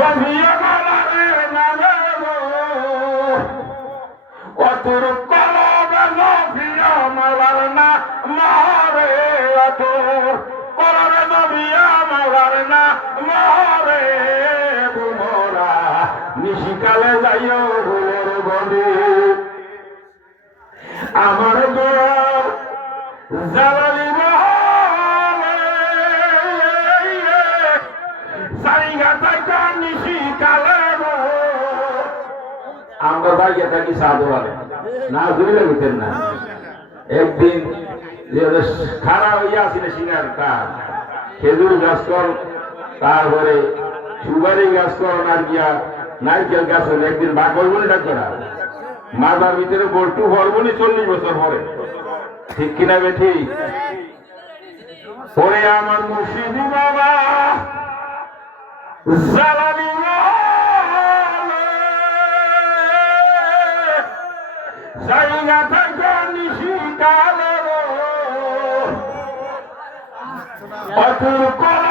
সফিয়া মালারে নামে অতুর কলবে সফিয়া মালার না মারে অতুর কলবে সফিয়া মালার না মারে বুমরা নিশিকালে যাইও ভুলের বন্ধু আমার গোর জালালি মহলে সাইগা তাইকা নিশিকালে আমরা ভাইয়া থাকি সাধুয়ালে না বুঝলে বুঝতেন না একদিন খারাপ হইয়া আসিল সিঙ্গার কাজ খেজুর গাছ কর তারপরে সুপারি গাছ কর আর গিয়া নারকেল গাছ হল একদিন বাঘ বলবনি ডাক করা মাথার ভিতরে বল্টু হরবনি 40 বছর পরে ঠিক কিনা বে ঠিক পরে আমার মুর্শিদি বাবা জালালি জায়গা থাকা নিশিকালে অতুর কলা